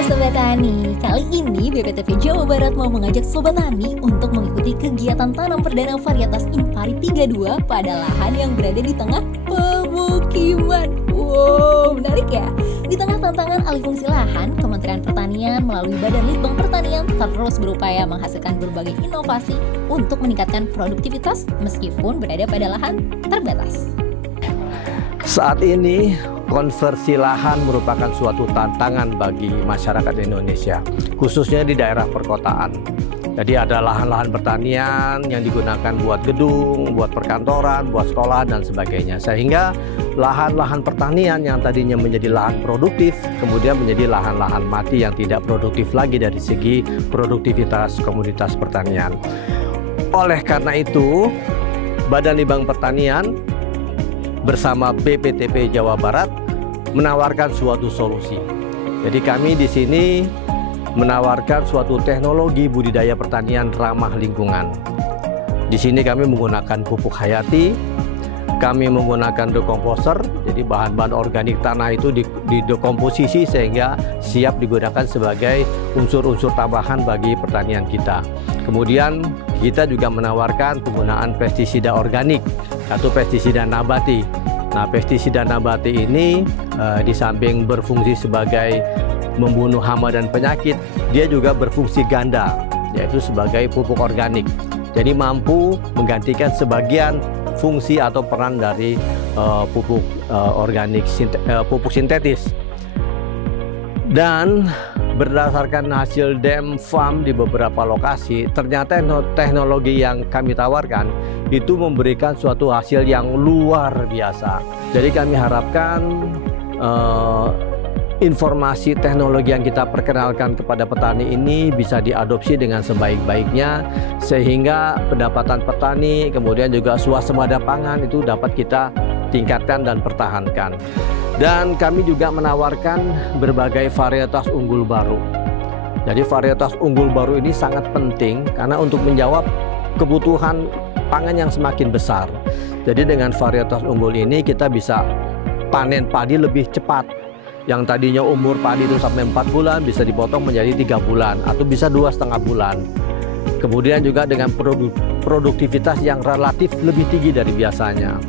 Sobat Tani, kali ini BPTP Jawa Barat mau mengajak Sobat Tani untuk mengikuti kegiatan tanam perdana varietas Impari 32 pada lahan yang berada di tengah pemukiman. Wow, menarik ya? Di tengah tantangan alih fungsi lahan, Kementerian Pertanian melalui Badan Litbang Pertanian terus berupaya menghasilkan berbagai inovasi untuk meningkatkan produktivitas meskipun berada pada lahan terbatas. Saat ini, konversi lahan merupakan suatu tantangan bagi masyarakat Indonesia, khususnya di daerah perkotaan. Jadi ada lahan-lahan pertanian yang digunakan buat gedung, buat perkantoran, buat sekolah, dan sebagainya. Sehingga lahan-lahan pertanian yang tadinya menjadi lahan produktif, kemudian menjadi lahan-lahan mati yang tidak produktif lagi dari segi produktivitas komoditas pertanian. Oleh karena itu, Badan Litbang Pertanian bersama BPTP Jawa Barat menawarkan suatu solusi. Jadi kami di sini menawarkan suatu teknologi budidaya pertanian ramah lingkungan. Di sini kami menggunakan pupuk hayati, kami menggunakan dekomposer, jadi bahan-bahan organik tanah itu didekomposisi sehingga siap digunakan sebagai unsur-unsur tambahan bagi pertanian kita. Kemudian kita juga menawarkan penggunaan pestisida organik atau pestisida nabati. Nah, pestisida nabati ini di samping berfungsi sebagai membunuh hama dan penyakit, dia juga berfungsi ganda, yaitu sebagai pupuk organik. Jadi mampu menggantikan sebagian fungsi atau peran dari pupuk organik, pupuk sintetis. Dan berdasarkan hasil DEM Farm di beberapa lokasi, ternyata teknologi yang kami tawarkan itu memberikan suatu hasil yang luar biasa. Jadi kami harapkan informasi teknologi yang kita perkenalkan kepada petani ini bisa diadopsi dengan sebaik-baiknya, sehingga pendapatan petani, kemudian juga swasembada pangan itu dapat kita tingkatkan dan pertahankan. Dan kami juga menawarkan berbagai varietas unggul baru. Jadi varietas unggul baru ini sangat penting karena untuk menjawab kebutuhan pangan yang semakin besar. Jadi dengan varietas unggul ini kita bisa panen padi lebih cepat. Yang tadinya umur padi itu sampai 4 bulan bisa dipotong menjadi 3 bulan atau bisa 2,5 bulan. Kemudian juga dengan produktivitas yang relatif lebih tinggi dari biasanya.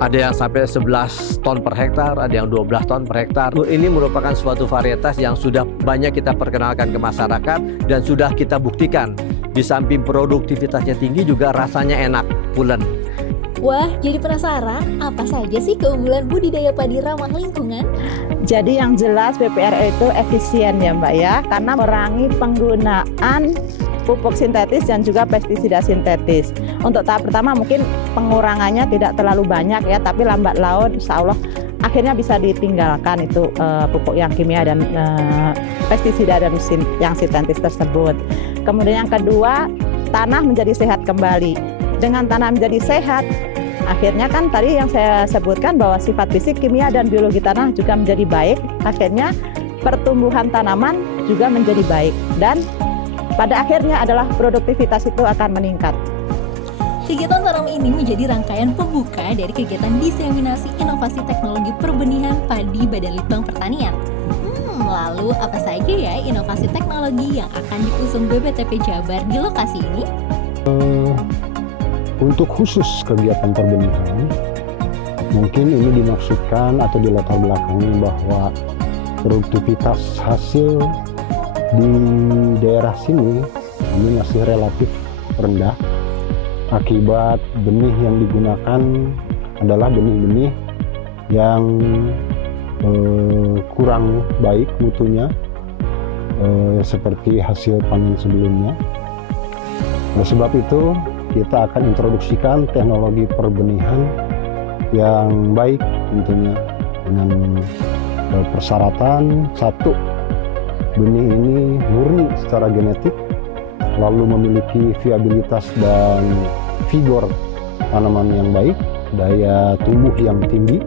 Ada yang sampai 11 ton per hektar, ada yang 12 ton per hektar. Ini merupakan suatu varietas yang sudah banyak kita perkenalkan ke masyarakat dan sudah kita buktikan. Di samping produktivitasnya tinggi juga rasanya enak, pulen. Wah, jadi penasaran apa saja sih keunggulan budidaya padi ramah lingkungan? Jadi yang jelas BPRE itu efisien ya Mbak ya, karena mengurangi penggunaan pupuk sintetis dan juga pestisida sintetis. Untuk tahap pertama mungkin pengurangannya tidak terlalu banyak ya, tapi lambat laun insya Allah akhirnya bisa ditinggalkan itu pupuk yang kimia dan pestisida dan yang sintetis tersebut. Kemudian yang kedua, tanah menjadi sehat kembali. Dengan tanah menjadi sehat, akhirnya kan tadi yang saya sebutkan bahwa sifat fisik, kimia, dan biologi tanah juga menjadi baik. Akhirnya pertumbuhan tanaman juga menjadi baik. Dan pada akhirnya adalah produktivitas itu akan meningkat. Kegiatan tanam ini menjadi rangkaian pembuka dari kegiatan diseminasi inovasi teknologi perbenihan padi Badan Litbang Pertanian. Lalu apa saja ya inovasi teknologi yang akan diusung BPTP Jabar di lokasi ini? Untuk khusus kegiatan perbenihan, mungkin ini dimaksudkan atau dilatar belakangi bahwa produktivitas hasil di daerah sini ini masih relatif rendah akibat benih yang digunakan adalah benih-benih yang kurang baik mutunya seperti hasil panen sebelumnya. Oleh sebab itu kita akan introduksikan teknologi perbenihan yang baik tentunya dengan persyaratan satu, benih ini murni secara genetik, lalu memiliki viabilitas dan vigor tanaman yang baik, daya tumbuh yang tinggi.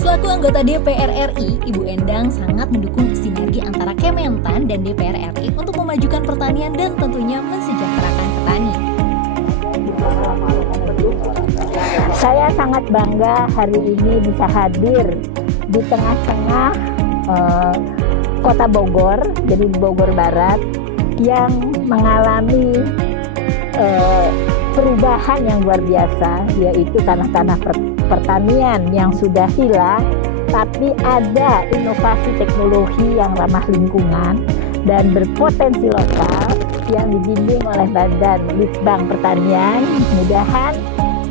Selaku anggota DPR RI, Ibu Endang sangat mendukung sinergi antara Kementan dan DPR RI untuk memajukan pertanian dan tentunya mensejahterakan petani. Saya sangat bangga hari ini bisa hadir di tengah-tengah Kota Bogor, jadi Bogor Barat, yang mengalami perubahan yang luar biasa, yaitu tanah-tanah pertanian yang sudah hilang, tapi ada inovasi teknologi yang ramah lingkungan dan berpotensi lokal yang dibimbing oleh Badan Litbang Pertanian. Mudah-mudahan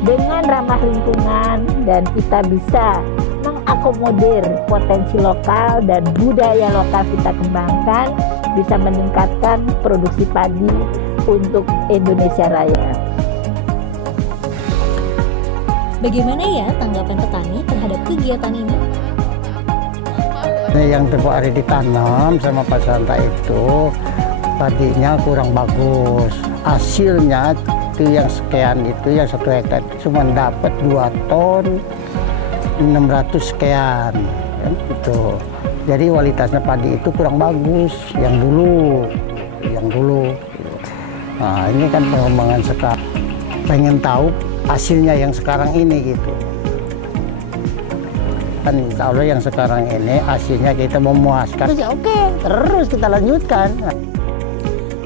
dengan ramah lingkungan dan kita bisa mengakomodir potensi lokal dan budaya lokal kita kembangkan, bisa meningkatkan produksi padi untuk Indonesia Raya. Bagaimana ya tanggapan petani terhadap kegiatan ini? Yang tempoh hari ditanam sama Pak Santa itu padinya kurang bagus. Hasilnya itu yang sekian itu, yang 1 hektar cuma dapat 2 ton 600 sekian kan, gitu. Jadi kualitasnya padi itu kurang bagus yang dulu. Nah, ini kan pengembangan sekarang. Pengen tahu hasilnya yang sekarang ini gitu. Kan insya Allah yang sekarang ini hasilnya kita memuaskan. Ya oke, terus kita lanjutkan.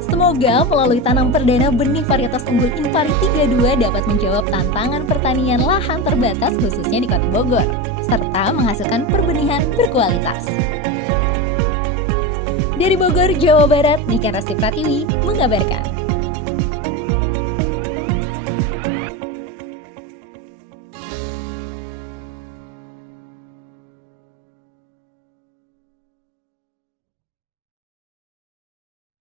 Semoga melalui tanam perdana benih varietas unggul Impari 32 dapat menjawab tantangan pertanian lahan terbatas khususnya di Kota Bogor, serta menghasilkan perbenihan berkualitas. Dari Bogor, Jawa Barat, Nika Rasti Pratiwi mengabarkan.